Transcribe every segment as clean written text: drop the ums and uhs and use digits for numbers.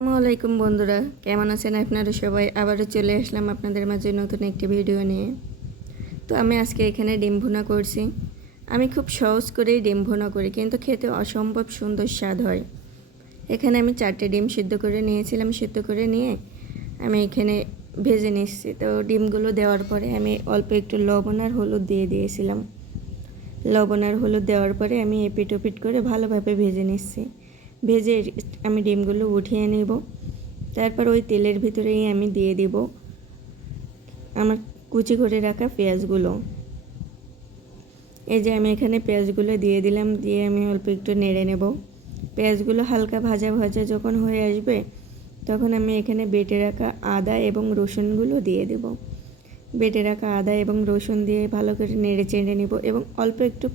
আসসালামাইকুম বন্ধুরা, কেমন আছেন আপনারা সবাই? আবারও চলে আসলাম আপনাদের মাঝে নতুন একটি ভিডিও নিয়ে। তো আমি আজকে এখানে ডিম ভুনা করছি। আমি খুব সহজ করেই ডিম ভুনা করি, কিন্তু খেতে অসম্ভব সুন্দর স্বাদ হয়। এখানে আমি 4টে ডিম সিদ্ধ করে নিয়েছিলাম। সিদ্ধ করে নিয়ে আমি এখানে ভেজে নিচ্ছি। তো ডিমগুলো দেওয়ার পরে আমি অল্প একটু লবণ আর হলুদ দিয়ে দিয়েছিলাম। লবণ আর হলুদ দেওয়ার পরে আমি এপিট ওপিট করে ভালোভাবে ভেজে নিচ্ছি। ভেজে আমি ডিমগুলো উঠিয়ে নেব। তারপর ওই তেলের ভিতরেই আমি দিয়ে দেব আমার কুচি করে রাখা পেঁয়াজগুলো। এই যে আমি এখানে পেঁয়াজগুলো দিয়ে দিলাম, দিয়ে আমি অল্প একটু নেড়ে নেব। পেঁয়াজগুলো হালকা ভাজা ভাজা যখন হয়ে আসবে, তখন আমি এখানে বেটে রাখা আদা এবং রসুনগুলো দিয়ে দেব। বেটে রাখা আদা এবং রসুন দিয়ে ভালো করে নেড়ে চেড়ে নেব এবং অল্প একটু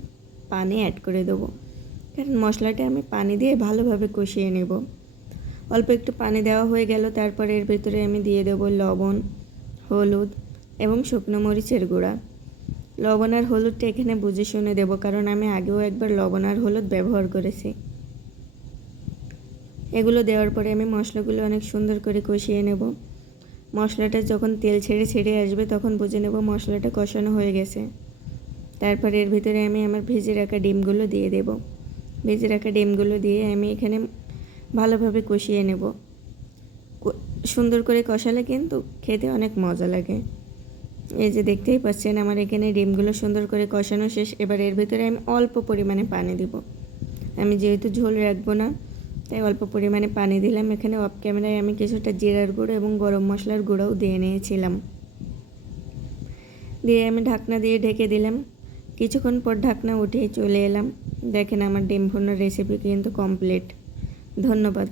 পানি অ্যাড করে দেবো, কারণ মশলাটা আমি পানি দিয়ে ভালোভাবে কষিয়ে নেব। অল্প একটু পানি দেওয়া হয়ে গেল, তারপরে এর ভিতরে আমি দিয়ে দেব লবণ, হলুদ এবং শুকনো মরিচের গুঁড়া। লবণ আর হলুদটা এখানে বুঝে শুনে দেব, কারণ আমি আগেও একবার লবণ আর হলুদ ব্যবহার করেছি। এগুলো দেওয়ার পরে আমি মশলাগুলো অনেক সুন্দর করে কষিয়ে নেব। মশলাটা যখন তেল ছেড়ে আসবে, তখন বুঝে নেব মশলাটা কষানো হয়ে গেছে। তারপর এর ভিতরে আমি আমার ভেজে রাখা ডিমগুলো দিয়ে দেব। ভেজে রাখা ডিমগুলো দিয়ে আমি এখানে ভালোভাবে কষিয়ে নেব। সুন্দর করে কষালে কিন্তু খেতে অনেক মজা লাগে। এই যে দেখতেই পাচ্ছেন আমার এখানে ডিমগুলো সুন্দর করে কষানো শেষ। এবার এর ভিতরে আমি অল্প পরিমাণে পানি দিব। আমি যেহেতু ঝোল রাখবো না, তাই অল্প পরিমাণে পানি দিলাম। এখানে অফ ক্যামেরায় আমি কিছুটা জিরার গুঁড়ো এবং গরম মশলার গুঁড়োও দিয়ে নিয়েছিলাম। দিয়ে আমি ঢাকনা দিয়ে ঢেকে দিলাম। কিছুক্ষণ পর ঢাকনা উঠিয়ে চলে এলাম। দেখেন আমার ডিম ভুনার রেসিপি কিন্তু কমপ্লিট। ধন্যবাদ।